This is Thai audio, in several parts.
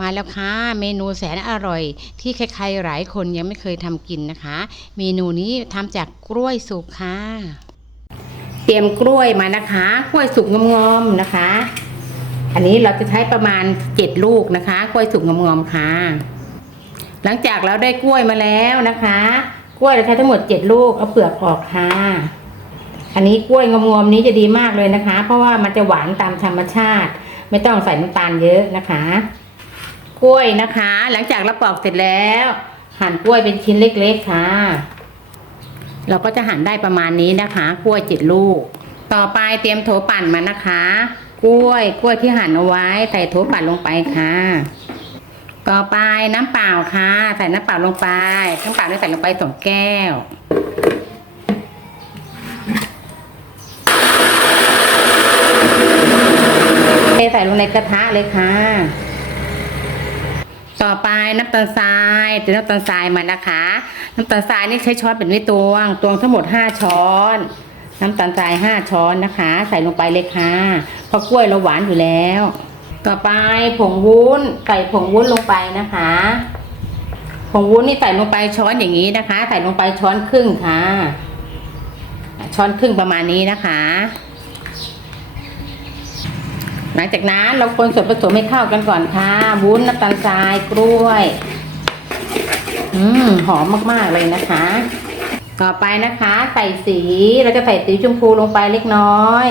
มาแล้วค่ะเมนูแสนอร่อย ที่ใครๆหลายคนยังไม่เคยทำกินนะคะ เมนูนี้ทำจากกล้วยสุกค่ะ เตรียมกล้วยมานะคะ กล้วยสุกงอมๆนะคะ อันนี้เราจะใช้ประมาณเจ็ดลูกนะคะ กล้วยสุกงอมๆค่ะ หลังจากเราได้กล้วยมาแล้วนะคะ กล้วยเราใช้ทั้งหมดเจ็ดลูกเอาเปลือกออกค่ะอันนี้กล้วยงอมๆนี้จะดีมากเลยนะคะ เพราะว่ามันจะหวานตามธรรมชาติ ไม่ต้องใส่น้ำตาลเยอะนะคะ กล้วยนะคะ หลังจากเราปอกเสร็จแล้ว หั่นกล้วยเป็นชิ้นเล็กๆค่ะ เราก็จะหั่นได้ประมาณนี้นะคะ กล้วยเจ็ดลูก ต่อไปเตรียมโถปั่นมานะคะ กล้วยกล้วยที่หั่นเอาไว้ใส่โถปั่นลงไปค่ะ ต่อไปน้ำเปล่าค่ะ ใส่น้ำเปล่าลงไปน้ำเปล่าได้ใส่ลงไปสองแก้วใส่ลงในกระทะเลยค่ะ อไปน้ำตาลทรายเตรียมน้ำตาลทรายมานะคะ น้ำตาลทรายนี่ใช้ช้อนเป็นไม่ตวงตวงทั้งหมดห้าช้อน น้ำตาลทรายห้าช้อนนะคะ ใส่ลงไปเลยค่ะเพราะกล้วยเราหวานอยู่แล้ว ต่อไปผงวุ้นใส่ผงวุ้นลงไปนะคะผงวุ้นนี่ใส่ลงไปช้อนอย่างนี้นะคะ ใส่ลงไปช้อนครึ่งค่ะ ช้อนครึ่งประมาณนี้นะคะ หลังจากนั้นเราคนส่วนผสมให้เข้ากันก่อนค่ะวุ้นน้ำตาลทรายกล้วย อืมหอมมากๆเลยนะคะ ต่อไปนะคะใส่สีเราจะใส่สีชมพูลงไปเล็กน้อย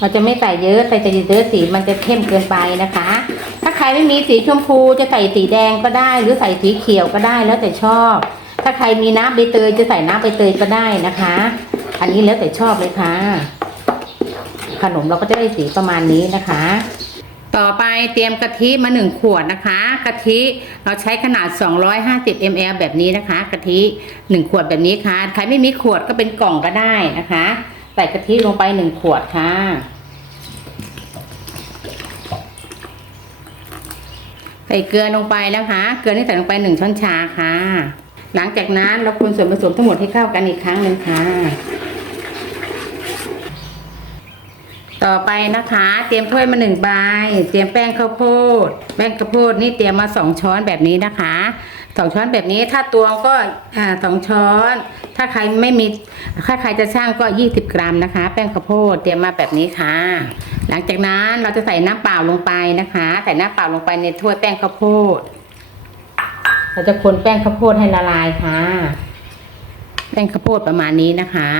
เราจะไม่ใส่เยอะใส่แต่เยอะสีมันจะเข้มเกินไปนะคะ ถ้าใครไม่มีสีชมพูจะใส่สีแดงก็ได้ หรือใส่สีเขียวก็ได้แล้วแต่ชอบ ถ้าใครมีน้ำใบเตยจะใส่น้ำใบเตยก็ได้นะคะ อันนี้แล้วแต่ชอบเลยค่ะ ขนมเราก็จะได้สีประมาณนี้นะคะ ต่อไปเตรียมกะทิมาหนึ่งขวดนะคะ กะทิเราใช้ขนาด 250 ml แบบนี้นะคะ กะทิหนึ่งขวดแบบนี้ค่ะใครไม่มีขวดก็เป็นกล่องก็ได้นะคะใส่กะทิลงไปหนึ่งขวดค่ะใส่เกลือลงไปนะคะ เกลือนี่ใส่ลงไปหนึ่งช้อนชาค่ะ หลังจากนั้นเราคนส่วนผสมทั้งหมดให้เข้ากันอีกครั้งหนึ่งค่ะ ต่อไปนะคะ เตรียมถ้วยมาหนึ่งใบ เตรียมแป้งข้าวโพด แป้งข้าวโพดนี่เตรียมมาสองช้อนแบบนี้นะคะสองช้อนแบบนี้ถ้าตวงก็อ่าสองช้อน ถ้าใครไม่มีถ้าใครจะช่างก็ยี่สิบกรัมนะคะ แป้งข้าวโพดเตรียมมาแบบนี้ค่ะ หลังจากนั้นเราจะใส่น้ำเปล่าลงไปนะคะ ใส่น้ำเปล่าลงไปในถ้วยแป้งข้าวโพด เราจะคนแป้งข้าวโพดให้ละลายค่ะ แป้งข้าวโพดประมาณนี้นะคะ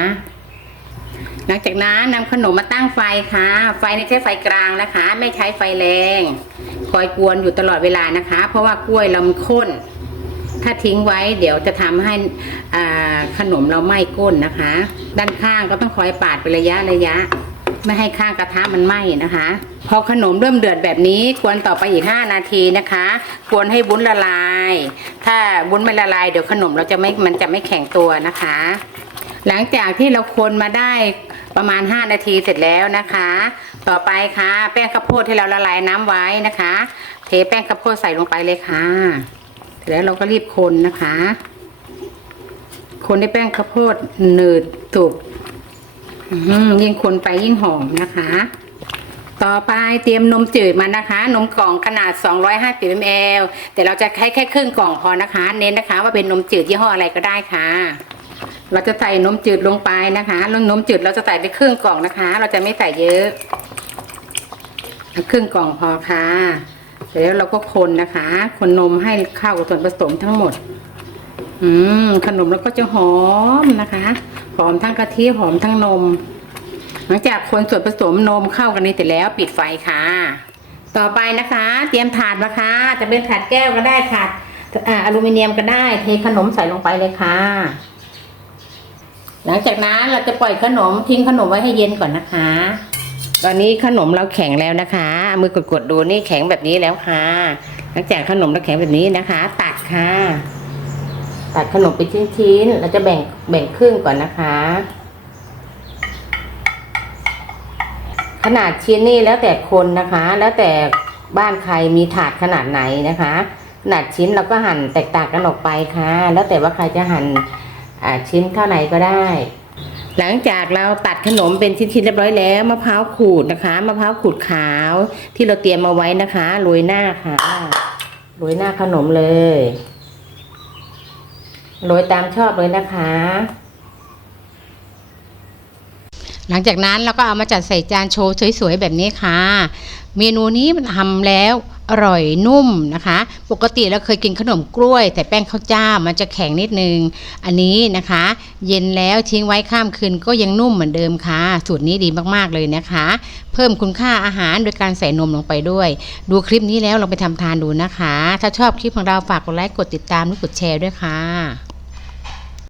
หลังจากนั้นนำขนมมาตั้งไฟค่ะ ไฟนี่ใช้ไฟกลางนะคะ ไม่ใช้ไฟแรง คอยกวนอยู่ตลอดเวลานะคะ เพราะว่ากล้วยเรามันข้น ถ้าทิ้งไว้เดี๋ยวจะทำให้อ่าขนมเราไหม้ก้นนะคะ ด้านข้างก็ต้องคอยปาดเป็นระยะระยะ ไม่ให้ข้างกระทะมันไหม้นะคะ พอขนมเริ่มเดือดแบบนี้ควรต่อไปอีก 5 นาทีนะคะควรให้วุ้นละลาย ถ้าวุ้นไม่ละลายเดี๋ยวขนมเราจะไม่มันจะไม่แข็งตัวนะคะหลังจากที่เราคนมาได้ ประมาณ 5 นาทีเสร็จแล้วนะคะ ต่อไปค่ะ แป้งข้าวโพดที่เราละลายน้ำไว้นะคะ เทแป้งข้าวโพดใส่ลงไปเลยค่ะ เสร็จแล้วเราก็รีบคนนะคะ คนให้แป้งข้าวโพดหนืดสุกยิ่งคนไปยิ่งหอมนะคะ ต่อไปเตรียมนมจืดมานะคะ นมกล่องขนาด 250 ml แต่เราจะใช้แค่ครึ่งกล่องพอนะคะ เน้นนะคะว่าเป็นนมจืดยี่ห้ออะไรก็ได้ค่ะ เราจะใส่นมจืดลงไปนะคะแล้วนมจืดเราจะใส่ไปครึ่งกล่องนะคะ เราจะไม่ใส่เยอะครึ่งกล่องพอค่ะเสร็จแล้วเราก็คนนะคะ คนนมให้เข้ากับส่วนผสมทั้งหมด อืมขนมเราก็จะหอมนะคะ หอมทั้งกะทิหอมทั้งนม หลังจากคนส่วนผสมนมเข้ากันนี้เสร็จแล้วปิดไฟค่ะ ต่อไปนะคะ เตรียมถาดมาค่ะจะเป็นถาดแก้วก็ได้ถาดออลูมิเนียมก็ได้ เทขนมใส่ลงไปเลยค่ะ หลังจากนั้นเราจะปล่อยขนมทิ้งขนมไว้ให้เย็นก่อนนะคะ ตอนนี้ขนมเราแข็งแล้วนะคะเอามือกดๆดูนี่แข็งแบบนี้แล้วค่ะ หลังจากขนมเราแข็งแบบนี้นะคะ ตัดค่ะ ตัดขนมเป็นชิ้นๆเราจะแบ่งแบ่งครึ่งก่อนนะคะ ขนาดชิ้นนี่แล้วแต่คนนะคะ แล้วแต่บ้านใครมีถาดขนาดไหนนะคะขนาดชิ้นเราก็หั่นแตกต่างกันออกไปค่ะ แล้วแต่ว่าใครจะหั่นอ่า ชิ้นเท่าไหนก็ได้ หลังจากเราตัดขนมเป็นชิ้นๆเรียบร้อยแล้วมะพร้าวขูดนะคะมะพร้าวขูดขาวที่เราเตรียมมาไว้นะคะโรยหน้าค่ะโรยหน้าขนมเลยโรยตามชอบเลยนะคะ หลังจากนั้นเราก็เอามาจัดใส่จานโชว์สวยๆแบบนี้ค่ะ เมนูนี้มันทำแล้วอร่อยนุ่มนะคะ ปกติเราเคยกินขนมกล้วย แต่แป้งข้าวเจ้ามันจะแข็งนิดนึง อันนี้นะคะ เย็นแล้วทิ้งไว้ข้ามคืนก็ยังนุ่มเหมือนเดิมค่ะ สูตรนี้ดีมากๆเลยนะคะ เพิ่มคุณค่าอาหารโดยการใส่นมลงไปด้วย ดูคลิปนี้แล้วลองไปทำทานดูนะคะ ถ้าชอบคลิปของเราฝากกดไลค์กดติดตามและกดแชร์ด้วยค่ะ